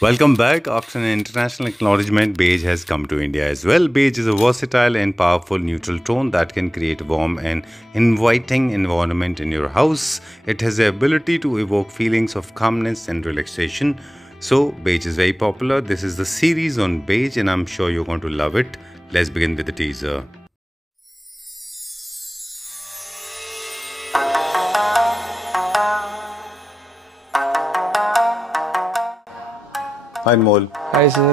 Welcome back. After an international acknowledgement, beige has come to India as well. Beige is a versatile and powerful neutral tone that can create a warm and inviting environment in your house. It has the ability to evoke feelings of calmness and relaxation. So, beige is very popular. This is the series on beige, and I'm sure you're going to love it. Let's begin with the teaser. Hi, Mol. Hi sir,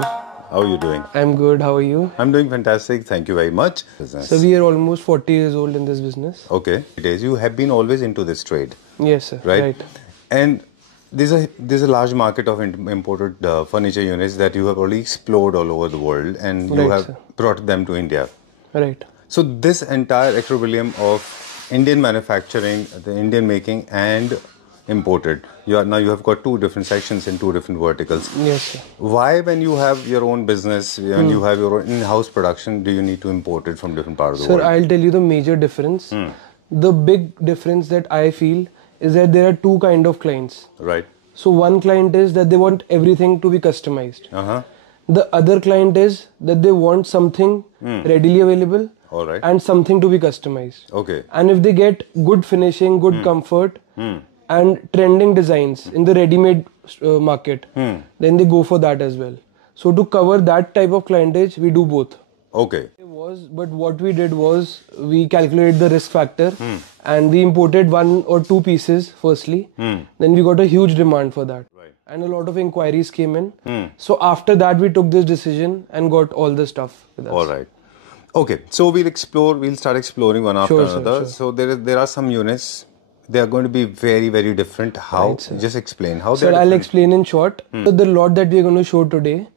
How are you doing? I'm good. How are you? I'm doing fantastic. Thank you very much. So we are almost 40 years old in this business. Okay. It is. You have been always into this trade, Yes sir. right? And there's a large market of imported furniture units that you have already explored all over the world, and you Right, have sir. brought them to India. Right. So this entire acrobilium of Indian manufacturing, the Indian making, and imported. You have got two different sections in two different verticals. Yes sir. Why, when you have your own business, when you have your own in-house production, do you need to import it from different parts of the Sir, world? I'll tell you the major difference. The big difference that I feel is that there are two kind of clients. Right. So one client is that they want everything to be customized. Uh-huh. The other client is that they want something readily available All right. and something to be customized. Okay. And if they get good finishing, good comfort, and trending designs in the ready-made market, then they go for that as well. So to cover that type of clientage, we do both. Okay. But what we did was we calculated the risk factor and we imported one or two pieces firstly. Then we got a huge demand for that. Right. And a lot of inquiries came in. So after that, we took this decision and got all the stuff with us. All right. Okay. So we'll start exploring one after Sure, sir, another. sure. So there are some units. They are going to be very, very different. How? Right, sir. Just explain how So they're I'll different. explain in short. So the lot that we are going to show today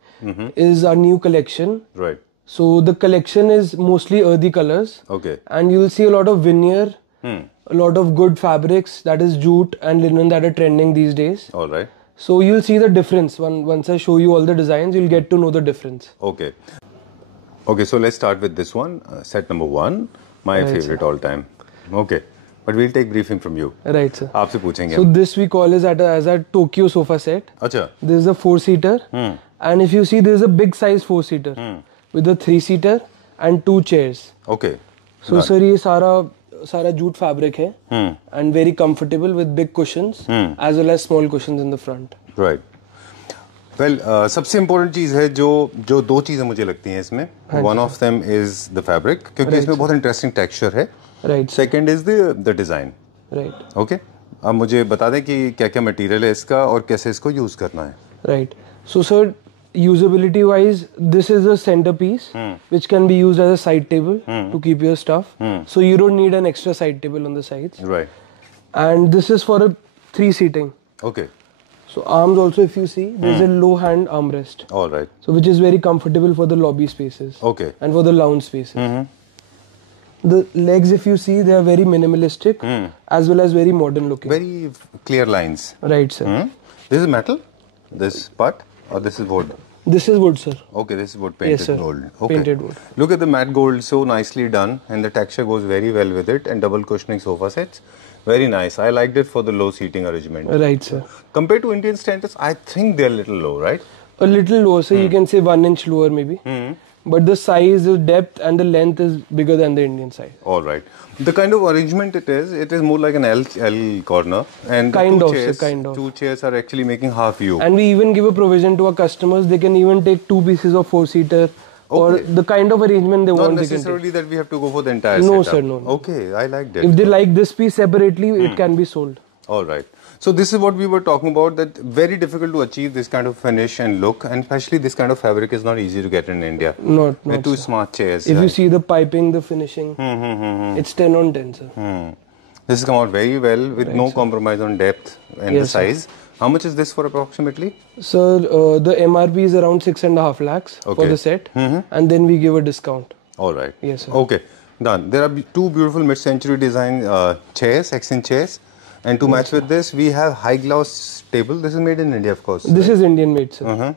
is our new collection. Right. So the collection is mostly earthy colors. Okay. And you will see a lot of veneer, a lot of good fabrics, that is jute and linen, that are trending these days. All right. So you'll see the difference. Once I show you all the designs, you'll get to know the difference. Okay. Okay. So let's start with this one. Set number 1. My Right, favorite all time. Okay. But we'll take briefing from you. Right, sir. आपसे पूछेंगे. So this we call as a Tokyo sofa set. अच्छा. This is a 4-seater. And if you see, there is a big size 4-seater with a 3-seater and 2 chairs. Okay. So sir, ये सारा jute fabric है and very comfortable with big cushions as well as small cushions in the front. Right. Well, सबसे important चीज़ है जो दो चीज़ें मुझे लगती हैं इसमें. One of them is the fabric, क्योंकि इसमें बहुत इंटरेस्टिंग टेक्सचर है. Right. Second is the design. Right. Okay. अब मुझे बता दें कि क्या क्या मटेरियल है इसका और कैसे इसको यूज़ करना है. Right. So sir, usability wise, this is a centerpiece which can be used as a side table to keep your stuff. So you don't need an extra side table on the sides. Right. And this is for a 3-seating. Okay. So arms also, if you see, there's a low hand armrest. All right. So which is very comfortable for the lobby spaces. Okay. And for the lounge spaces. The legs, if you see, they are very minimalistic as well as very modern looking. Very clear lines. Right, sir. This is metal, this part, or this is wood? This is wood, sir. Okay, this is wood, painted Yes, sir. gold. Okay. Painted wood. Look at the matte gold, so nicely done, and the texture goes very well with it, and double cushioning sofa sets. Very nice. I liked it for the low seating arrangement. Right, sir. Compared to Indian standards, I think they're a little low, right? A little lower, so you can say 1 inch lower maybe. But the size, the depth and the length is bigger than the Indian side. All right. The kind of arrangement it is more like an L corner, and Kind two of, sir, chairs, kind of. two chairs are actually making half view. And we even give a provision to our customers. They can even take 2 pieces of 4-seater or Okay. the kind of arrangement they Not want. They can take. necessarily that we have to go for the entire No, setup. sir, no. Okay, I liked it. If they like this piece separately, it can be sold. All right. So this is what we were talking about, that very difficult to achieve this kind of finish and look, and especially this kind of fabric is not easy to get in India. Not, They're too sir. smart chairs. If you right? see the piping, the finishing, it's 10 on 10, sir. This has come out very well with no sir. compromise on depth and Yes, the sir. size. How much is this for approximately? Sir, the MRP is around 6.5 lakhs for Okay. the set, and then we give a discount. All right. Yes, sir. Okay, done. There are two beautiful mid-century design chairs, accent chairs. And to match with this, we have high gloss table. This is made in India, of course. This is Indian made, sir.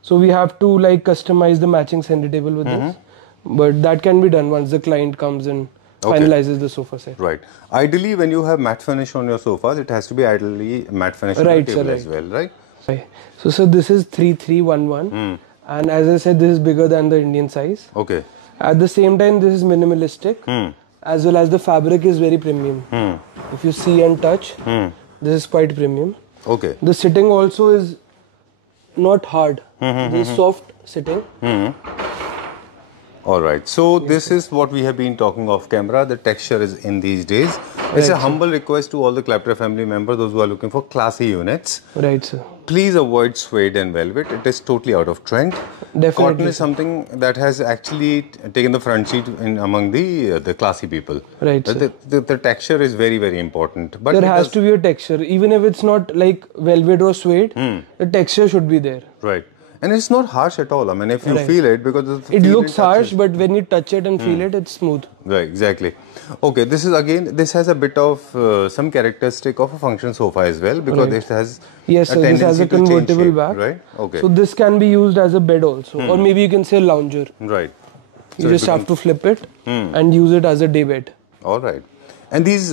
So we have to like customize the matching center table with this, but that can be done once the client comes and Okay. finalizes the sofa set. Right. Ideally, when you have matte finish on your sofas, it has to be ideally matte finish on Right, the sir, table as right. well, right? So sir, this is 3311, and as I said, this is bigger than the Indian size. Okay. At the same time, this is minimalistic, as well as the fabric is very premium. If you see and touch, this is quite premium. Okay. The sitting also is not hard. This is soft sitting. All right. So this is what we have been talking off camera. The texture is in these days. It's a humble request to all the Claptra family members, those who are looking for classy units. Right, sir. Please avoid suede and velvet. It is totally out of trend. Definitely. Cotton is something that has actually taken the front seat among the classy people. Right, sir. The texture is very, very important. But There has to be a texture. Even if it's not like velvet or suede, the texture should be there. Right. And it's not harsh at all. I mean, if you feel it, because it looks harsh, but when you touch it and feel it, it's smooth. Right, exactly. Okay, this is again, this has a bit of some characteristic of a function sofa as well, because it has yes, so this has a convertible back. Right. Okay. So this can be used as a bed also, or maybe you can say lounger. Right. You just have to flip it and use it as a day bed. All right. And these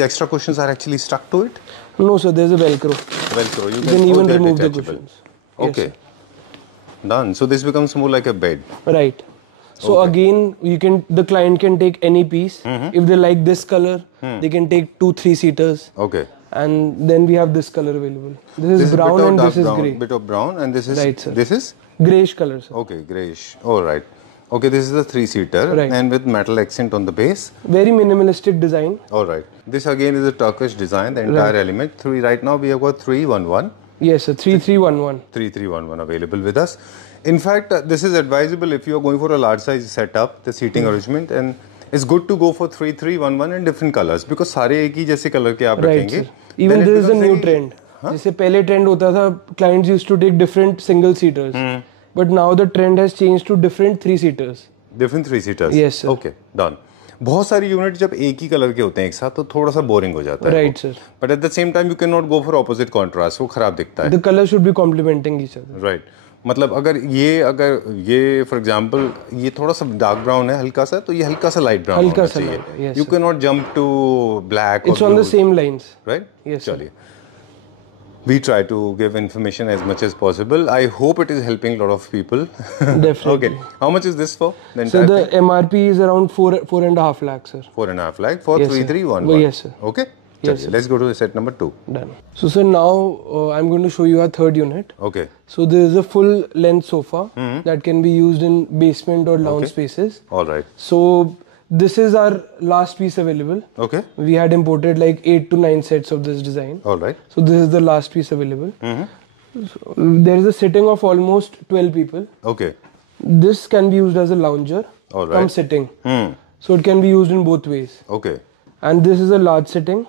extra cushions are actually stuck to it? No, sir. There's a Velcro. Velcro. You can even remove the cushions. Okay. Yes, done. So this becomes more like a bed. Right. So again, the client can take any piece. If they like this color, they can take 2-3 seaters. Okay. And then we have this color available. This is brown and this is grey. Bit of brown and this is right, sir. This is greyish color, sir. Okay, greyish. All right. Okay, this is a 3-seater and with metal accent on the base. Very minimalistic design. All right. This again is a Turkish design. The entire element. Right now we have got 311. Yes, sir. 3311. 3311 available with us. In fact, this is advisable if you are going for a large size setup, the seating arrangement, and it's good to go for 3311 in different colors because सारे एक ही जैसे color के आप रखेंगे. Even this is a new trend. जैसे पहले trend होता था, clients used to take different single seaters, but now the trend has changed to different 3-seaters. Different 3-seaters. Yes, sir. Okay, done. बहुत सारी यूनिट जब एक ही कलर के होते हैं एक साथ तो थोड़ा सा बोरिंग हो जाता है. Right sir. But at the same time you can not go for opposite contrast, वो खराब दिखता है. The colour should be complementing each other. Right. मतलब अगर ये फॉर एग्जांपल ये थोड़ा सा डार्क ब्राउन है हल्का सा, तो ये हल्का सा लाइट ब्राउन होना चाहिए. You can not jump to black. It's on the same lines. Right. Yes. चलिए. We try to give information as much as possible. I hope it is helping a lot of people. Definitely. Okay. How much is this for? So the MRP is around 4.5 lakhs, sir. 4.5 lakh for 3311. Yes, sir. Okay. Yes. Let's go to set number 2. Done. So sir, now I'm going to show you our third unit. Okay. So there is a full length sofa that can be used in basement or lounge spaces. All right. So this is our last piece available. Okay. We had imported like 8 to 9 sets of this design. All right. So this is the last piece available. So there is a sitting of almost 12 people. Okay. This can be used as a lounger. All right. Come sitting. So it can be used in both ways. Okay. And this is a large sitting.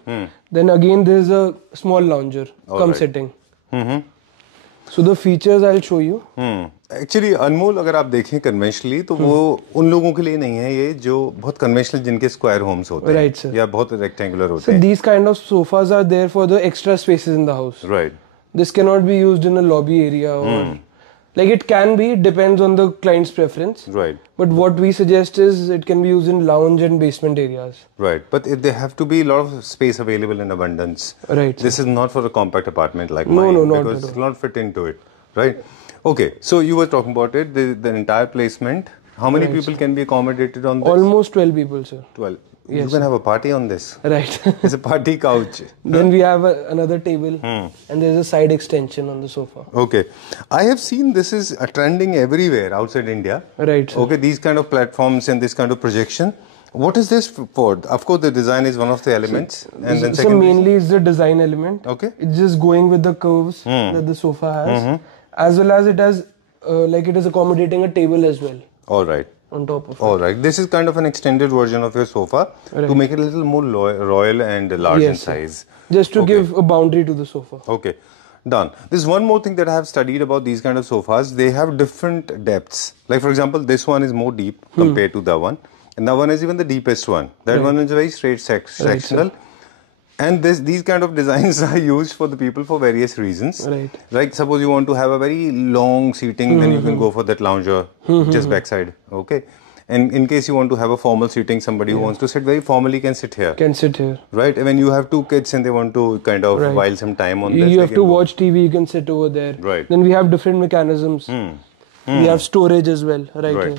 Then again there is a small lounger. Come sitting. So the features I'll show you. Actually Anmol अगर आप देखें conventionally तो वो उन लोगों के लिए नहीं है ये जो बहुत कन्वेंशनल जिनके स्क्वायर होम्स होते हैं. Right sir. या बहुत रेक्टेंगुलर होते हैं. So these kind of sofas are there for the extra spaces in the house. Right. This cannot be used in a lobby area or like it can be. It depends on the client's preference. Right. But what we suggest is it can be used in lounge and basement areas. Right. But they have to be a lot of space available in abundance. Right. This is not for a compact apartment like mine. No, not because it will not fit into it. Right. Okay. So you were talking about it, the entire placement. How many people can be accommodated on this? Almost 12 people, sir. 12. Yes, you can have a party on this. Right. It's a party couch. Then we have another table and there's a side extension on the sofa. Okay. I have seen this is trending everywhere outside India. Right. Sir. Okay. These kind of platforms and this kind of projection. What is this for? Of course, the design is one of the elements. And then so mainly it's the design element. Okay. It's just going with the curves that the sofa has. As well as it has, like it is accommodating a table as well. All right. On top of it. All right. This is kind of an extended version of your sofa to make it a little more royal and large in size. Just to give a boundary to the sofa. Okay. Done. There's one more thing that I have studied about these kind of sofas. They have different depths. Like for example, this one is more deep compared to the one. And that one is even the deepest one. That one is very straight sectional. And these kind of designs are used for the people for various reasons. Right. Like suppose you want to have a very long seating, then you can go for that lounger, just backside. Okay. And in case you want to have a formal seating, somebody who wants to sit very formally can sit here. Can sit here. Right? When you have two kids and they want to kind of while some time on this. You have to watch TV, you can sit over there. Right. Then we have different mechanisms. We have storage as well, right here.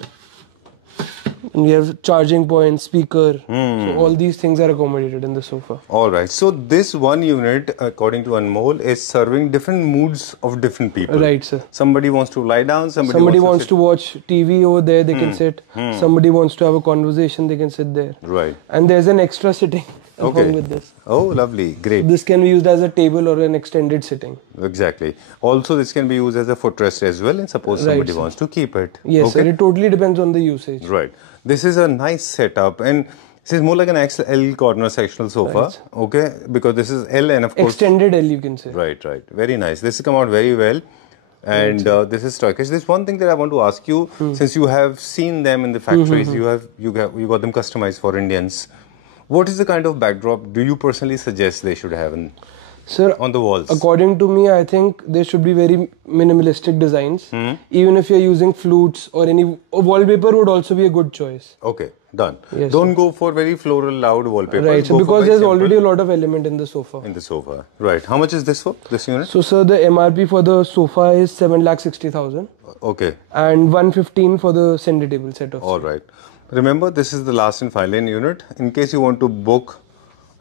And we have charging point, speaker. So all these things are accommodated in the sofa. All right. So this one unit, according to Anmol, is serving different moods of different people. Right, sir. Somebody wants to lie down. Somebody wants to watch TV over there. They can sit. Somebody wants to have a conversation. They can sit there. Right. And there's an extra sitting along with this. Oh, lovely. Great. This can be used as a table or an extended sitting. Exactly. Also, this can be used as a footrest as well. And suppose somebody wants to keep it. Yes, sir. It totally depends on the usage. Right. This is a nice setup, and this is more like an XL corner sectional sofa, okay? Because this is L and of course... Extended L, you can say. Right, right. Very nice. This has come out very well. And this is Turkish. There's one thing that I want to ask you, since you have seen them in the factories, you got them customized for Indians. What is the kind of backdrop do you personally suggest they should have on the walls? According to me, I think there should be very minimalistic designs. Even if you're using flutes or any wallpaper would also be a good choice. Okay, done. Yes, Don't go for very floral, loud wallpaper. Right, so because there's already a lot of element in the sofa. Right. How much is this for, this unit? So, sir, the MRP for the sofa is 7,60,000. Okay. And 115 for the center table set of. All right. Remember, this is the last and final unit. In case you want to book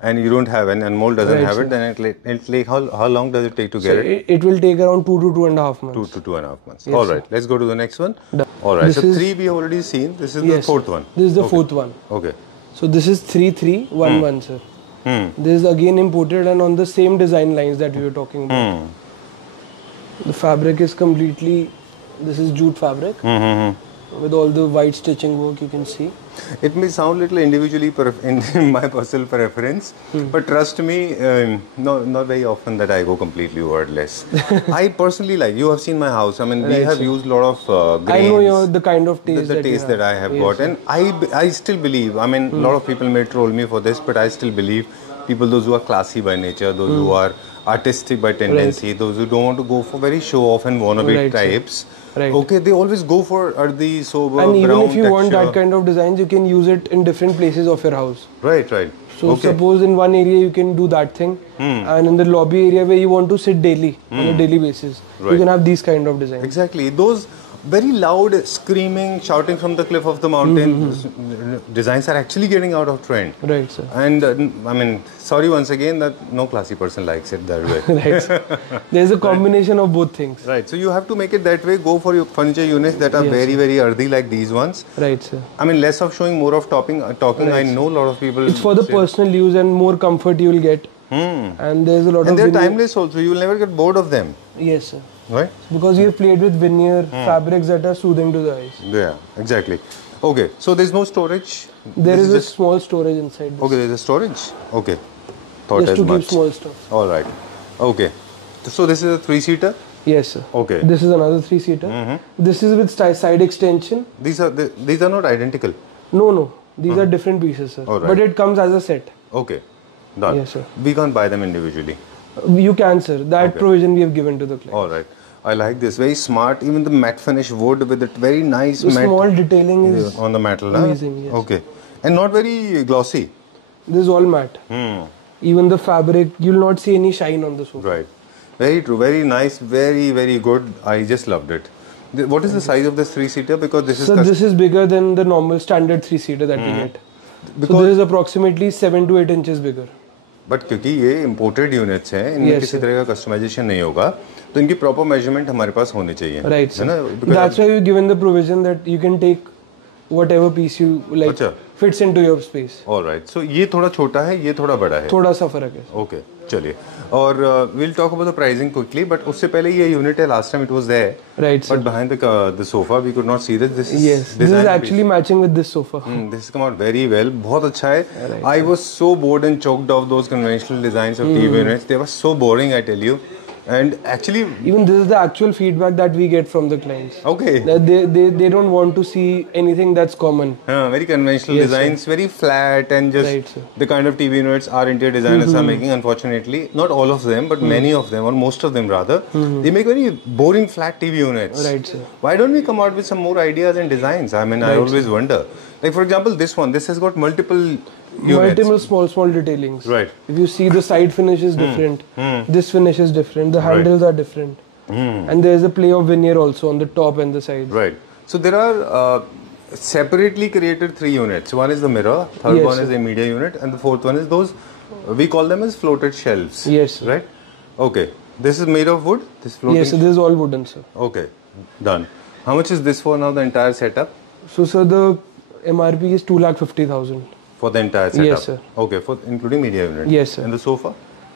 and you don't have and Anmol doesn't have it, then it'll take, how long does it take to get it? It will take around 2 to 2.5 months. 2 to 2.5 months. Yes, all right, let's go to the next one. All right, so 3 we have already seen. This is the fourth one. This is the fourth one. Okay. So this is 3311, sir. This is again imported and on the same design lines that we were talking about. The fabric is completely, this is jute fabric. With all the white stitching work you can see. It may sound little individually in my personal preference, but trust me, not very often that I go completely wordless. I personally like, you have seen my house, I mean we have used a lot of grains. I know the kind of taste, that I have got, and I still believe, I mean a lot of people may troll me for this, but I still believe people, those who are classy by nature, those who are artistic by tendency, those who don't want to go for very show off and wannabe types. Okay, they always go for earthy, sober, and even brown if you want that kind of designs, you can use it in different places of your house. Right. So suppose in one area you can do that thing, and in the lobby area where you want to sit daily, on a daily basis, you can have these kind of designs. Exactly. Those very loud, screaming, shouting from the cliff of the mountain designs are actually getting out of trend. Right, sir. And I mean, sorry once again that no classy person likes it that way. Right. There's a combination of both things. Right. So you have to make it that way. Go for your furniture units that are very, very earthy like these ones. Right, sir. I mean, less of showing, more of talking. I know a lot of people. It's for the personal use and more comfort you will get. And there's a lot of. And they're timeless also. You will never get bored of them. Yes, sir. Right? Because you have played with veneer fabrics that are soothing to the eyes. Yeah, exactly. Okay, so there's no storage. There is a small storage inside this. Okay, there's a storage. Okay, thought just as to much. keep small stuff. All right. Okay, so this is a 3-seater. Yes, sir. Okay. This is another 3-seater. This is with side extension. These are not identical. No. These are different pieces, sir. All right. But it comes as a set. Okay, done. Yes, sir. We can't buy them individually. You can, sir. That provision we have given to the client. All right. I like this. Very smart. Even the matte finish wood with it. Very nice the matte. Small detailing is on the metal. amazing. Yes. Okay. And not very glossy. This is all matte. Even the fabric, you'll not see any shine on the sofa. Right. Very true. Very nice. Very, very good. I just loved it. What is the size of this 3-seater? Because this is... So this is bigger than the normal standard 3-seater that we get. So this is approximately 7 to 8 inches bigger. But क्योंकि ये imported units हैं, इनमें किसी तरह का customization नहीं होगा, तो इनकी प्रॉपर मेजरमेंट हमारे पास होनी चाहिए. राइट, है ना? That's why we've given the provision that you can take whatever piece you like fits into your space. All right. So ये थोड़ा छोटा है, ये थोड़ा बड़ा है. थोड़ा सा फर्क है. Okay. चलिए. और we'll talk about the pricing quickly, but उससे पहले ये यूनिट है, last time it was there. Right. But behind the sofa we could not see this. This is actually matching with this sofa. This has come out very well. बहुत अच्छा है. I was so bored and choked of those conventional designs of TV units. They were so boring, I tell you. And actually, Even this is the actual feedback that we get from the clients. okay. That they don't want to see anything that's common. Very conventional Yes, designs, very flat, and just Right, sir. the kind of TV units our interior designers are making. Unfortunately, not all of them, but many of them, or most of them rather, they make very boring flat TV units. Right, sir. Why don't we come out with some more ideas and designs? I mean, I always wonder. Like for example, this one. This has got multiple units. Multiple small detailings. Right. If you see, the side finish is different. This finish is different. The handles are different. And there is a play of veneer also on the top and the sides. Right. So there are separately created 3 units. One is the mirror, third Yes, one is sir. the media unit, and the fourth one is those, we call them as floated shelves. Yes, sir. Right? Okay. This is made of wood? This floating? Yes, so this is all wooden, sir. Okay. Done. How much is this for now, the entire setup? So, sir, the MRP is 2,50,000. For the entire setup? Yes, sir. Okay, for including media unit? Yes, sir. And the sofa?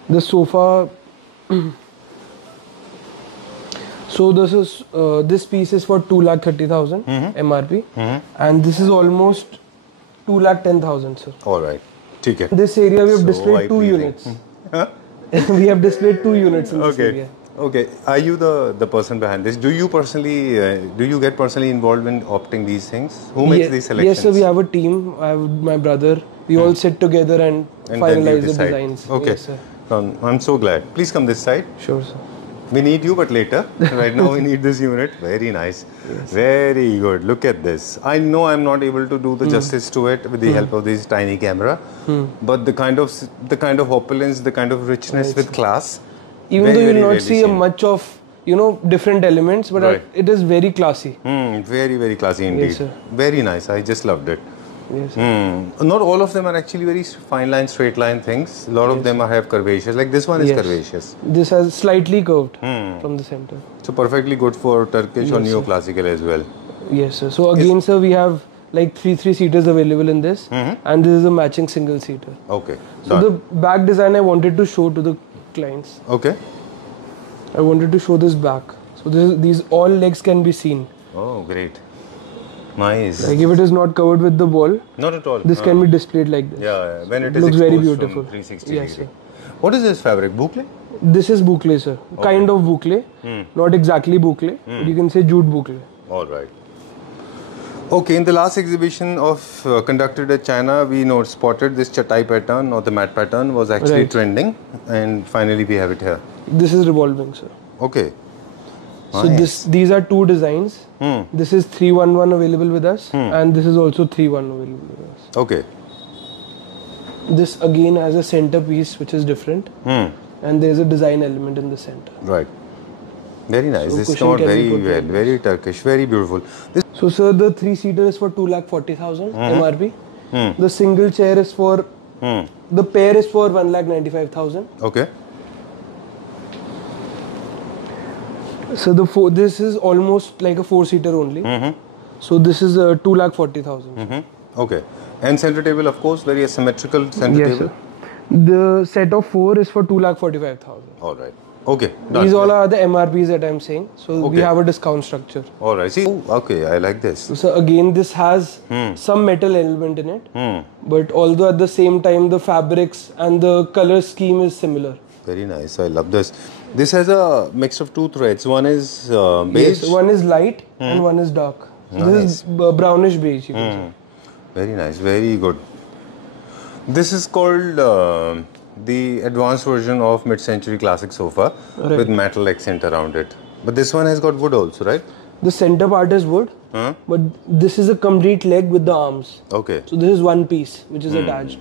The sofa. So this piece is for 2,30,000 MRP, and this is almost 2,10,000, sir. All right. ठीक है. This area we have So displayed 2 eye-pleasing. units. Huh? We have displayed 2 units in this Okay. area. Okay. Are you the person behind this? Do you personally get personally involved in opting these things? Who makes these selections? Yes, sir. We have a team. I have my brother. We all sit together and And then you finalize the decide. designs. Okay. Yes, sir. I'm so glad. Please come this side. Sure, sir. We need you, but later. Right now, we need this unit. Very nice. Yes. Very good. Look at this. I know I'm not able to do the justice to it with the help of this tiny camera, but the kind of opulence, the kind of richness with class. Even very, though you very will not rarely see seen. much of different elements, but Right. it is very classy. Very, very classy indeed. sir. Very nice. I just loved it. Yes, sir. Not all of them are actually very fine line, straight line things. A lot of them have curvaceous. Like this one is Yes. curvaceous. This has slightly curved from the center. So perfectly good for Turkish or neoclassical as well. Yes, sir. So again, sir, we have like three seaters available in this, and this is a matching single seater. Okay. So the back design I wanted to show to the clients. Okay. I wanted to show this back. So these all legs can be seen. Oh, great. Nice. Like if it is not covered with the ball, Not at all. this can be displayed like this. Yeah, when it is Looks very exposed beautiful. from 360 Yes, degree. sir. What is this fabric? Boucle? This is boucle, sir. Kind of boucle. Not exactly boucle, but you can say jute boucle. All right. Okay, in the last exhibition of conducted at China, we spotted this chatai pattern or the mat pattern was actually Right. trending, and finally we have it here. This is revolving, sir. Okay. So Nice. these are 2 designs. This is 311 available with us, and this is also 31 available with us. Okay. This again has a centerpiece which is different, and there is a design element in the center. Right. Very nice. So This cushion came out can be very put well. like Very Turkish. Very beautiful. This, So sir, the 3-seater is for 2,40,000 MRP. The single chair is for the pair is for 1,95,000. okay. So this is almost like a 4-seater only. So this is 2,40,000. Okay. And center table, of course, very asymmetrical center Yes, table. sir. The set of 4 is for 2,45,000. All right. Okay. Done. These all are the MRPs that I'm saying. So we Okay. have a discount structure. All right. See. Okay. I like this. So again, this has some metal element in it, but although at the same time the fabrics and the color scheme is similar. Very nice. I love this. This has a mix of 2 threads. One is beige. Yes, one is light and one is dark. So this is brownish beige. You can say. Very nice. Very good. This is called the advanced version of mid-century classic sofa with metal accent around it. But this one has got wood also, right? The center part is wood, but this is a complete leg with the arms. Okay. So this is one piece which is attached.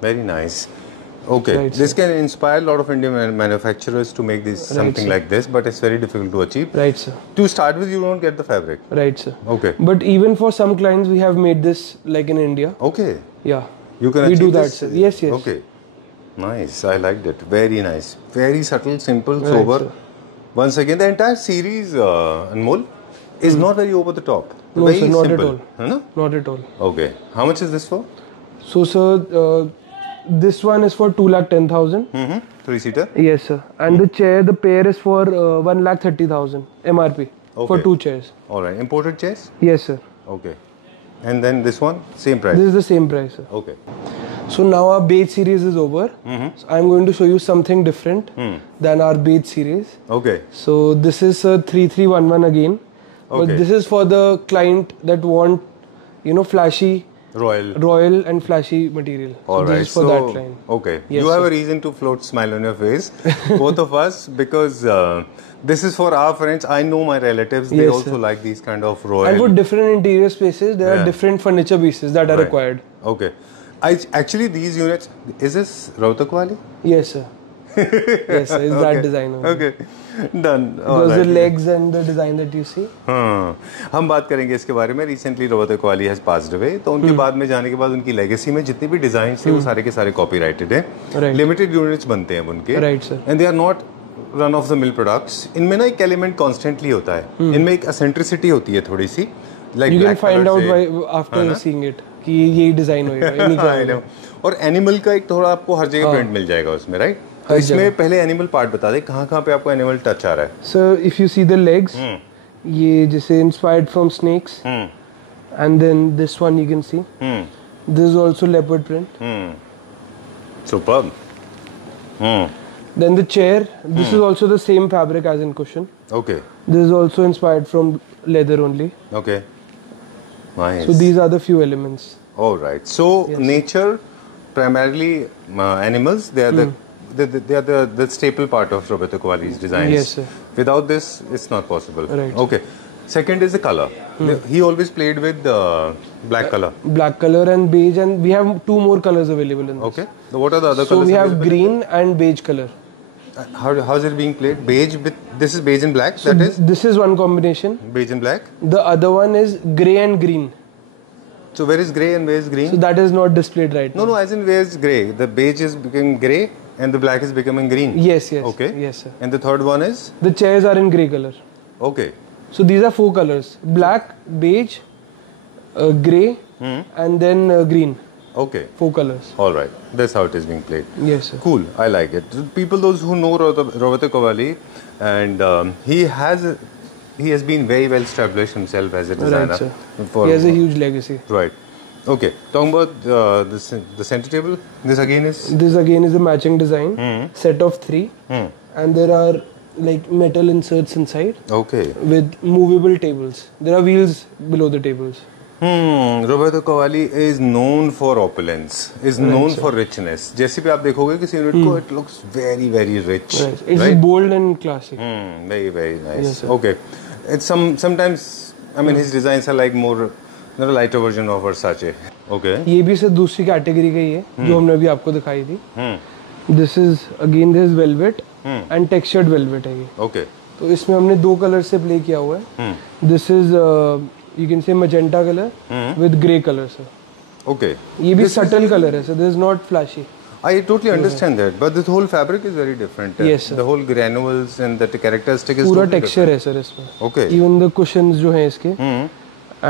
Very nice. Okay. Right, This can inspire a lot of Indian manufacturers to make this something sir. like this, but it's very difficult to achieve. Right, sir. To start with, you don't get the fabric. Right, sir. Okay. But even for some clients, we have made this like in India. Okay. Yeah. You can We achieve do that, this? sir. Yes, yes. Okay. Nice. I liked it. Very nice. Very subtle, simple, Right, sober. sir. Once again, the entire series, Anmol, is not very over the top. No, very sir, not simple. at all. No? Not at all. Okay. How much is this for? So, sir, this one is for 2,10,000. 3-seater? Yes, sir. And the chair, the pair is for 1,30,000 MRP for Okay. 2 chairs. All right. Imported chairs? Yes, sir. Okay. And then this one, same price? This is the same price, sir. Okay. So now our beige series is over. So I'm going to show you something different than our beige series. Okay. So this is a 3311 again. Okay. But this is for the client that want, flashy, royal and flashy material. All so right. This is for that client. Okay. Yes, you have sir. a reason to float smile on your face, both of us, because this is for our friends. I know my relatives. They Yes, also sir. like these kind of royal. And for different interior spaces, there Yeah. are different furniture pieces that are Right. required. Okay. Actually, these units, is this Rohtak wali? Yes, sir. Yes, sir. It's that design only. Okay. Done. Because the legs and the design that you see. हाँ, हम बात करेंगे इसके बारे में. Recently Rohtak वाली has passed away, तो उनके बाद में जाने के बाद उनकी लेगेसी में जितने भी डिजाइन थे वो सारे के सारे कॉपीराइटेड हैं. Right. लिमिटेड यूनिट्स बनते हैं उनके. Right, sir. And they are not run of the mill products. इनमें ना एक एलिमेंट कॉन्स्टेंटली होता है. इनमें एक एसेंट्रिसिटी होती है थोड़ी सी. You can find out why after seeing it कि यही डिजाइन होगा इन्हीं का होगा. और एनिमल का एक थोड़ा आपको हर जगह प्रिंट मिल जाएगा उसमें, राइट? तो इसमें पहले एनिमल पार्ट बता दे, कहाँ कहाँ पे आपको एनिमल टच आ रहा है. Sir if you see the legs, ये जैसे inspired from snakes, and then this one you can see this is also leopard print. Superb. Then the chair, this is also the same fabric as in cushion. Okay. This is also inspired from leather only. Okay. Nice. So these are the few elements. All right. So nature, primarily animals, they are the staple part of Rohtak Wali's designs. Yes, sir. Without this, it's not possible. Right. Okay. Second is the color. He always played with black color. Black color and beige, and we have two more colors available in this. Okay. So what are the other So colors? we have available? green and beige color. How is it being played? Beige with this is beige and black. So that is this is one combination. beige and black. The other one is grey and green. So where is grey and where is green? So that is not displayed right now. No, as in where is grey? The beige is becoming grey and the black is becoming green. Yes, yes. Okay. Yes, sir. And the third one is? The chairs are in grey color. Okay. So these are four colors: black, beige, grey, and then green. Okay. Four colors. All right. That's how it is being played. Yes, sir. Cool. I like it. People, those who know Rohtak Wali, and he has been very well established himself as a designer. Right, sir. He has a huge legacy. Right. Okay. Talking about the center table. This again is a matching design, set of 3, and there are like metal inserts inside. Okay. With movable tables. There are wheels below the tables. Rohtak Wali is known for opulence, is known for richness. जैसे भी आप देखोगे किसी unit को, it looks very very rich. Right. It's bold and classic. Very very nice. Yes, sir. Okay. It's sometimes I mean his designs are like more not a lighter version of Versace. Okay. ये भी sir दूसरी category का ही है जो हमने अभी आपको दिखाई थी. This is again this velvet and textured velvet है ये. Okay. तो इसमें हमने दो कलर से प्ले किया हुआ है. This is you can say magenta color with grey color, sir. Okay. ये भी subtle color है, so this is not flashy. I totally understand that, but the whole fabric is very different. Yes, sir. The whole granules and the characteristic is पूरा totally texture है sir इसमें. Okay. Even the cushions जो हैं इसके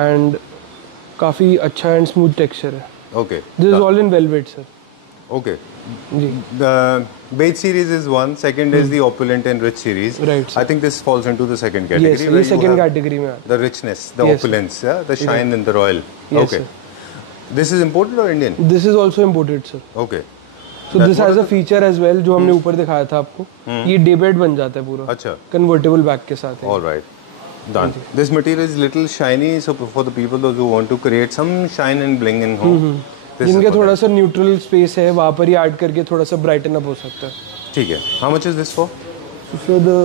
and काफी अच्छा and smooth texture है. Okay. This is all in velvet, sir. Okay. Ji. The beige series is one. Second is the opulent and rich series. Right, sir. I think this falls into the second category. Yes, where ये you second have category में आता है. the richness, the Yes, sir. opulence, yeah, the shine and the royal. Yes, Okay. sir. This is imported or Indian? This is also imported, sir. Okay. So this has a feature as well जो हमने ऊपर दिखाया था आपको. ये day bed बन जाता है पूरा. अच्छा. Convertible back के साथ है. All right. Done. This material is little shiny, so for the people those who want to create some shine and bling in home. This is जिनके for थोड़ा them. सा न्यूट्रल स्पेस है वहाँ पर ही add करके थोड़ा सा ब्राइटन अप हो सकता है. ठीक है. How much is this for? So the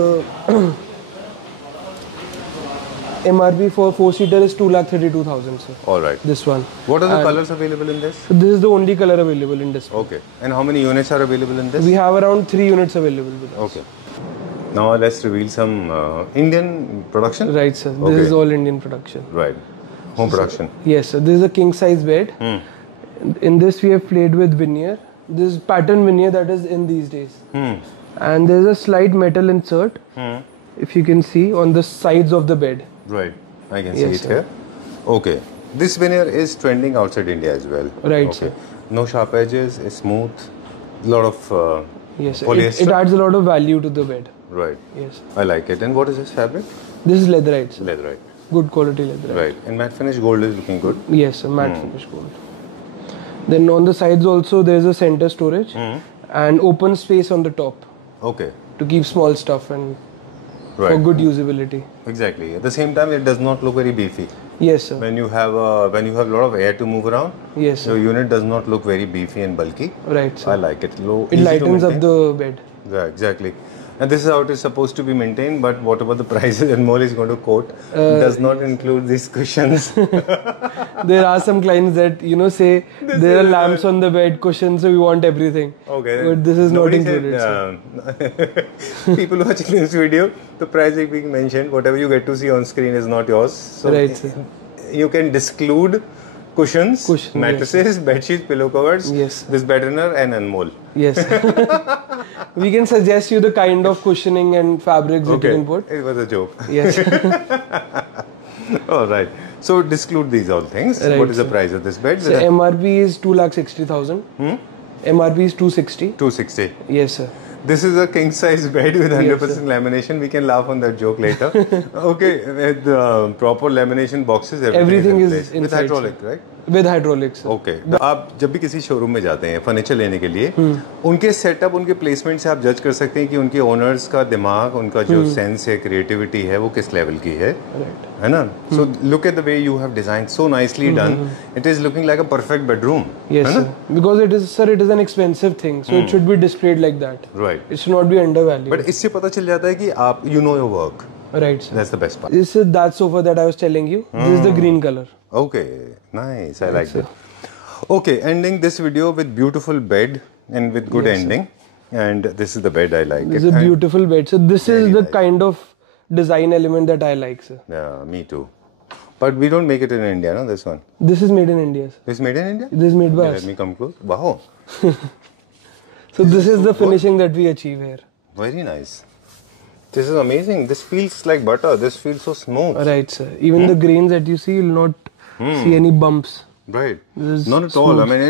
MRP for 4-seater is 2,32,000, sir. All right. This one. What are the And colors available in this? So this is the only color available in this. Okay. And how many units are available in this? We have around 3 units available with us. Okay. Now let's reveal some Indian production. Right, sir. This Okay. is all Indian production. Right. Home production. Yes, sir. This is a king size bed. In this we have played with veneer. This is pattern veneer that is in these days. And there is a slight metal insert, if you can see, on the sides of the bed. Right. I can Yes, see it sir. here. Okay. This veneer is trending outside India as well. Right, Okay. sir. No sharp edges. It's smooth. Lot of Yes, sir. polyester. It adds a lot of value to the bed. Right. Yes. I like it. And what is this fabric? This is leatherite, sir. Leatherite. Good quality leatherite. Right. And matte finish gold is looking good. Yes, sir. Matte finish gold. Then on the sides also there is a center storage and open space on the top Okay. to keep small stuff and for Right. good usability. Exactly. At the same time, it does not look very beefy. Yes, sir. When you have a lot of air to move around, Yes, your sir. unit does not look very beefy and bulky. Right, I sir. like it. Low, It easy to lightens up maintain. the bed. Yeah, exactly. And this is how it is supposed to be maintained. But whatever the prices and more is going to quote does not include these cushions. There are some clients that say there are lamps on the bed, cushions, so we want everything. Okay. But this is not Nobody included. said, people watching this video, the price is being mentioned. Whatever you get to see on screen is not yours. So Right, sir. you can disclude cushions, Cushion, mattresses, bed sheets, pillow covers, Yes. this bed runner, and Anmol. Yes. We can suggest you the kind of cushioning and fabrics that you can put. It was a joke. Yes. All right. So disclude these all things. Right, What is the sir. price of this bed? So MRP is 2,60,000. MRP is 260. 260. Yes, sir. This is a king size bed with 100% Yes, sir. lamination. We can laugh on that joke later. Okay, with proper lamination boxes, Everything in is place. With inside, hydraulic, right? With hydraulics. Sir. Okay आप जब भी किसी showroom में जाते हैं furniture लेने के लिए उनके सेटअप उनके प्लेसमेंट से आप जज कर सकते हैं कि उनके ओनर्स का दिमाग उनका जो सेंस है क्रिएटिविटी है वो किस लेवल की है Right. है ना so look at the way you have design so nicely done it is looking like a perfect bedroom Yes, sir. Because it is an expensive thing, so it should be displayed like that. Right It should not be undervalued. But इससे पता चल जाता है कि आप you know your work Right, sir. That's the best part This is that sofa that I was telling you. This is the green color. Okay, nice. I like that. Okay, ending this video with beautiful bed and with good ending. And this is the bed I like. This it. is a And- beautiful bed. So this is the kind of design element that I like, sir. Yeah, me too. But we don't make it in India, no? This one. This is made in India, sir. This made in India? This is made by Okay, us. let me come close. Wow, So this is the finishing that we achieve here. very nice. This is amazing. This feels like butter. This feels so smooth. Right, sir. Even the grains that you see, you'll not see any bumps. Right. This is Not at all. I mean,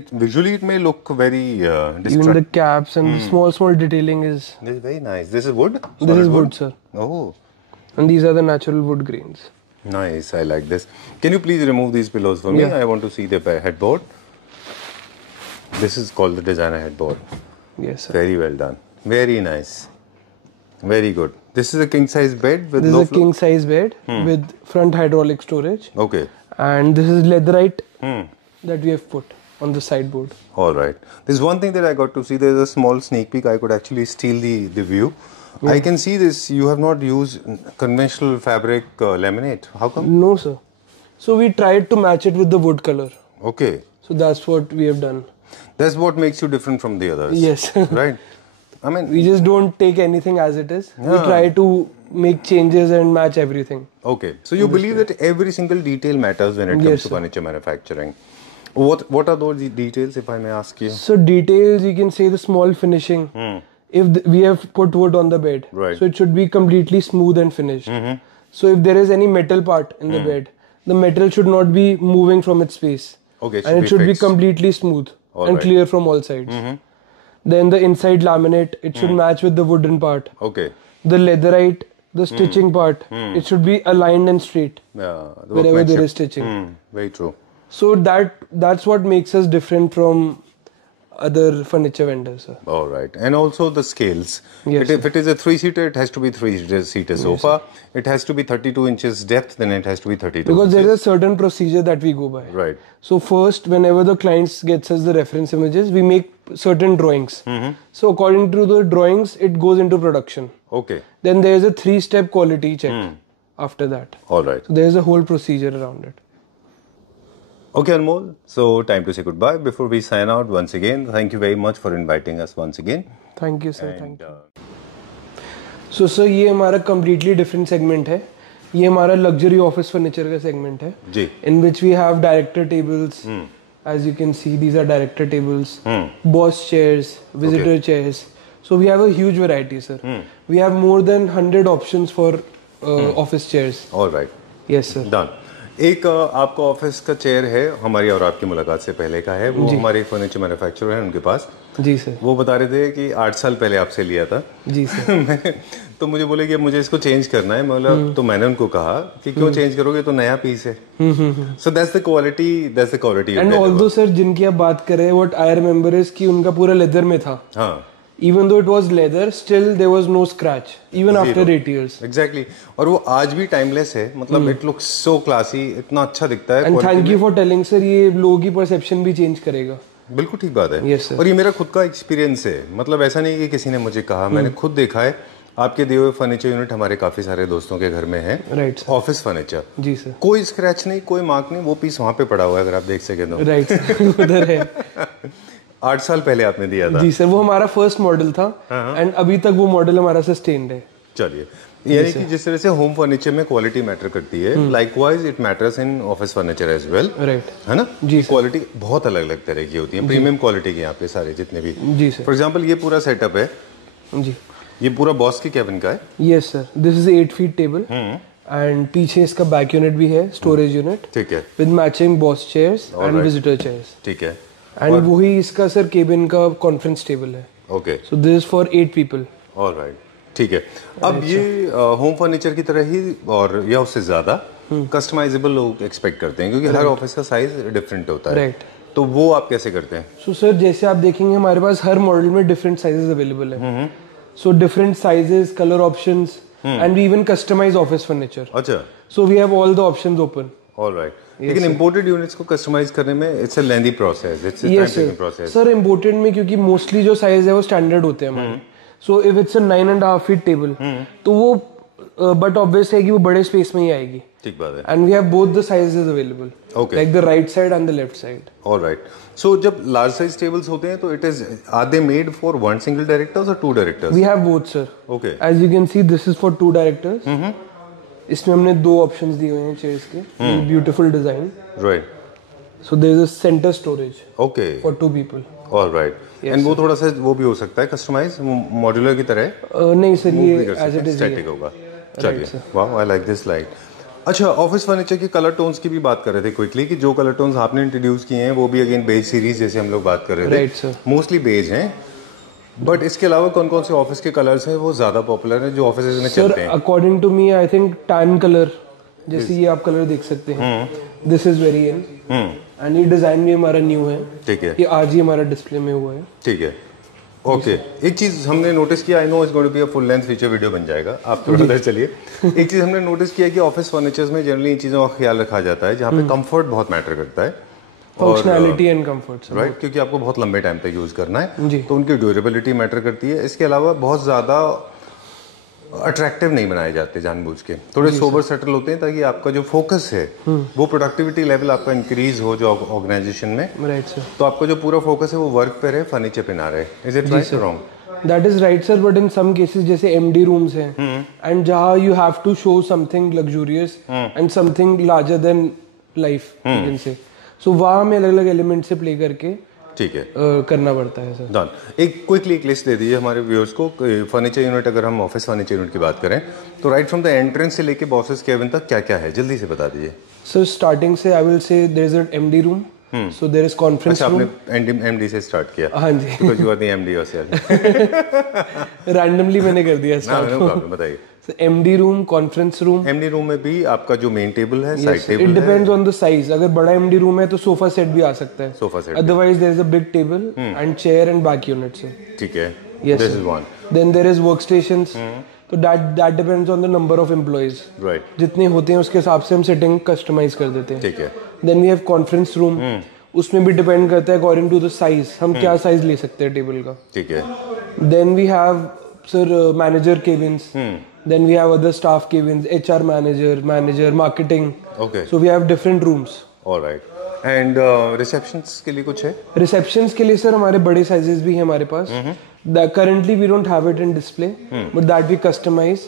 it visually it may look very Even the distracting. caps and the small detailing is. This is very nice. This is wood. This Solid is wood, sir. Oh. And these are the natural wood grains. Nice, I like this. Can you please remove these pillows for me? Yeah. I want to see the headboard. This is called the designer headboard. Yes, sir. Very well done. Very nice. Very good. This is a king size bed with This low is a king size bed with front hydraulic storage. Okay. And this is leatherite that we have put on the sideboard. All right. There's one thing that I got to see. There's a small sneak peek. I could actually steal the view. I can see this. You have not used conventional fabric laminate. How come? No, sir. So we tried to match it with the wood color. Okay. So that's what we have done. That's what makes you different from the others. Yes. Right. I mean, We just don't take anything as it is. We try to make changes and match everything. okay. So you believe that every single detail matters when it comes Yes, to sir. furniture manufacturing. What are those details, if I may ask you? So details, you can say the small finishing. If we have put wood on the bed, Right. so it should be completely smooth and finished. So if there is any metal part in the bed, the metal should not be moving from its space. Okay, it And it should be fixed. completely smooth All and right. clear from all sides. Then the inside laminate, it should match with the wooden part. Okay. The leatherite, the stitching part, it should be aligned and straight Yeah. The wherever there workmanship. is stitching. Very true. So that's what makes us different from other furniture vendors, sir. All right. And also the scales. Yes, If it is a 3-seater, it has to be 3-seater sofa. It has to be 32 inches depth, then it has to be 32 Because there inches. is a certain procedure that we go by. Right. So first, whenever the clients gets us the reference images, we make certain drawings. So according to the drawings, it goes into production. Okay. Then there is a 3-step quality check after that. All right. So there is a whole procedure around it. Okay, Anmol. So time to say goodbye. Before we sign out once again, thank you very much for inviting us once again. Thank you, sir. Thank And, you. So sir, ये हमारा completely different segment है. ये हमारा luxury office furniture का segment है. जी. In which we have director tables. As you can see, these are director tables. Boss chairs, visitor chairs. So we have a huge variety, sir. We have more than 100 options for office chairs. All right. Yes, sir. Done. एक आपका office का chair है, हमारी और आपकी मुलाकात से पहले का है, वो हमारे फर्नीचर मैन्युफैक्चरर है उनके पास। जी सर। वो बता रहे थे कि 8 साल पहले आपसे लिया था। जी सर। तो मुझे बोले कि मुझे इसको चेंज करना है, मतलब तो मैंने उनको कहा कि क्यों चेंज करोगे, तो नया पीस है। So that's the quality and although sir जिनकी आप बात कर रहे हैं, व्हाट आई रिमेंबर इज कि उनका पूरा लेदर में था। हाँ, Even though it was leather, still there was no scratch, even after 8 years. Exactly. और वो आज भी टाइमलेस है, मतलब इट लुक्स सो क्लासी, इतना अच्छा दिखता है। And thank you for telling sir, ये लोगों की परसेप्शन भी चेंज करेगा। बिल्कुल ठीक बात है। Yes, sir. और ये मेरा खुद का एक्सपीरियंस है, मतलब ऐसा नहीं कि किसी ने मुझे कहा, मैंने खुद देखा है। आपके दिए हुए फर्नीचर यूनिट हमारे काफी सारे दोस्तों के घर में है। Right sir. Office furniture. जी सर। कोई स्क्रैच नहीं, कोई मार्क नहीं, वो पीस वहाँ पे पड़ा हुआ है, अगर आप देख सके तो। राइट सर, उधर है। 8 साल पहले आपने दिया था। जी सर, वो हमारा फर्स्ट मॉडल था एंड अभी तक वो मॉडल हमारा सस्टेन्ड है। चलिए, यानी कि जिस तरह से होम फर्नीचर में क्वालिटी मैटर करती है, likewise it matters in office furniture as well. Right, है ना? जी। क्वालिटी बहुत अलग अलग तरह की होती है, प्रीमियम क्वालिटी की यहाँ पे सारे जितने भी। जी सर। फॉर एग्जांपल ये पूरा सेटअप है जी, ये पूरा बॉस की केबिन का है। Yes sir, this is 8 feet table and पीछे इसका बैक यूनिट भी है, स्टोरेज यूनिट। ठीक है। With matching boss chairs and visitor chairs. ठीक है। एंड वही इसका सर केबिन का कॉन्फ्रेंस टेबल है। Okay, so this is for 8 people. Alright, ठीक है। अब ये होम फर्नीचर की तरह ही और या उससे ज्यादा कस्टमाइजेबल लोग एक्सपेक्ट करते हैं, क्योंकि हर ऑफिस का साइज डिफरेंट होता है। राइट, तो वो आप कैसे करते हैं? सो सर जैसे आप देखेंगे हमारे पास हर मॉडल में डिफरेंट साइजेस अवेलेबल है। So different sizes, colour options and we even customise office furniture. अच्छा, so we have all the options open. Alright. लेकिन इंपोर्टेड यूनिट्स को कस्टमाइज करने में it's a lengthy process, it's a time taking process. Sir imported में क्योंकि mostly जो size है वो स्टैंडर्ड होते हैं हमारे। So if it's a 9.5 feet table तो वो बट ऑब्वियस है कि वो बड़े स्पेस में ही आएगी। ठीक बात है। And we have both the sizes available, like the right side and the left side. Alright. So जब लार्ज साइज टेबल्स होते हैं तो it is are they made for one single directors और 2 directors? We have both sir. Okay, as you can see this is for 2 directors. इसमें हमने 2 options दिए हुए हैं चेयर्स के, beautiful design. Right. So there is a centre storage okay, for 2 people. Alright. And वो थोड़ा सा वो भी हो सकता है कस्टमाइज मॉड्यूलर की तरह? नहीं सर, ये एज इट इज स्टैटिक होगा। चलिए, wow, I like this light. अच्छा, ऑफिस फर्नीचर की कलर टोन्स की भी बात कर रहे थे क्विकली, कि जो कलर टोन्स आपने इंट्रोड्यूस किए हैं वो भी अगेन बेज सीरीज जैसे हम लोग बात कर रहे थे। राइट सर, मोस्टली बेज हैं, बट इसके अलावा कौन कौन से ऑफिस के कलर्स हैं वो ज्यादा पॉपुलर हैं जो ऑफिस में चलते हैं? According to me I think tan colour, जैसे ये आप कलर देख सकते हैं, this is very in and ये डिजाइन भी हमारा न्यू है। ठीक है, ये आज ही हमारा डिस्प्ले में हुआ है। ठीक है, ओके। एक चीज हमने नोटिस किया, I know it's going to be a full length feature video बन जाएगा, आप थोड़ा इधर चलिए। एक चीज हमने नोटिस किया कि ऑफिस फर्नीचर्स में जनरली इन चीजों का ख्याल रखा जाता है जहाँ पे कंफर्ट बहुत मैटर करता है, फंक्शनैलिटी एंड कंफर्ट, राइट, क्योंकि आपको बहुत लंबे टाइम तक यूज करना है जी। तो उनकी ड्यूरेबिलिटी मैटर करती है। इसके अलावा बहुत ज्यादा अट्रैक्टिव नहीं बनाए जाते जानबूझ के, थोड़े सोबर सेटल होते हैं ताकि आपका जो फोकस है वो प्रोडक्टिविटी लेवल आपका इंक्रीज हो जो ऑर्गेनाइजेशन में। राइट सर, तो आपका जो पूरा फोकस है वो वर्क पे रहे, फर्नीचर पे ना रहे। इज इट राइट और wrong? That is right sir, but in some cases जैसे एमडी रूम्स हैं एंड जहाँ you have to show something luxurious and something larger than life you can say, so वहाँ हमें अलग अलग एलिमेंट से play करके ठीक है करना पड़ता है सर। डन। एक क्विकली एक लिस्ट दे दीजिए हमारे व्यूअर्स को। फर्नीचर यूनिट, अगर हम ऑफिस फर्नीचर यूनिट की बात करें तो राइट फ्रॉम द एंट्रेंस से लेके बॉसेस केबिन तक क्या क्या है, जल्दी से बता दीजिए सर। स्टार्टिंग से I will say there is an MD room, so there is conference room. आपने एमडी से स्टार्ट किया? हाँ जी, because you are the MD yourself. Randomly मैंने कर दिया स्टार्ट। नो प्रॉब्लम, बताइए। MD room, conference room. MD room में भी आपका जो मेन टेबल है, साइड टेबल है, it depends on the size. अगर बड़ा एमडी रूम है तो सोफा सेट भी आ सकता है, sofa set, otherwise there is a big table and chair and back units. ठीक है, Yes, this sir. Is one. Then there is work stations, तो that depends on the number of employees. Right, जितने होते हैं उसके हिसाब से हम सेटिंग कस्टमाइज कर देते हैं। ठीक है। Then we have conference room, उसमें भी डिपेंड करता है अकॉर्डिंग टू द साइज, हम क्या साइज ले सकते हैं टेबल का। ठीक है। Then we have sir manager cabins, then we have other staff cabins, HR manager, marketing. Okay, so we have different rooms. Alright. And receptions के लिए कुछ है? रिसेप्शंस के लिए सर हमारे बड़े साइजेस भी हैं हमारे पास। Currently we don't have it in display, but that we customize,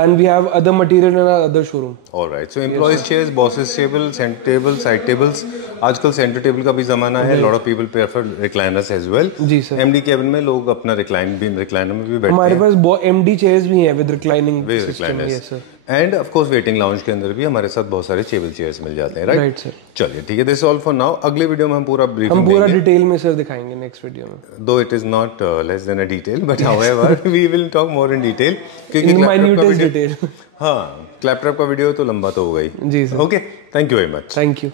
and we have other material in our other showroom. All right. So employees chairs, bosses table, center table, side tables. आजकल centre table का भी जमाना है. Lot of people prefer recliners as well. Ji sir. MD cabin में लोग अपना recliner में भी बैठते हैं. हमारे पास MD chairs भी हैं with reclining system. Recliners. Yes sir. End of course waiting lounge के अंदर भी हमारे साथ बहुत सारे टेबल चेयर्स मिल जाते हैं, राइट? Right sir. चलिए ठीक है, दिस ऑल फॉर नाउ। अगले वीडियो में हम पूरा ब्रीफिंग हम पूरा डिटेल में सर दिखाएंगे नेक्स्ट वीडियो में, though it is not less than a detail, but however we will talk more in detail, क्योंकि इन माइन्यूटेस्ट डिटेल। हाँ, क्लैपट्रैप का वीडियो तो लंबा तो हो गई। जी sir. Okay, thank you very much. Thank you.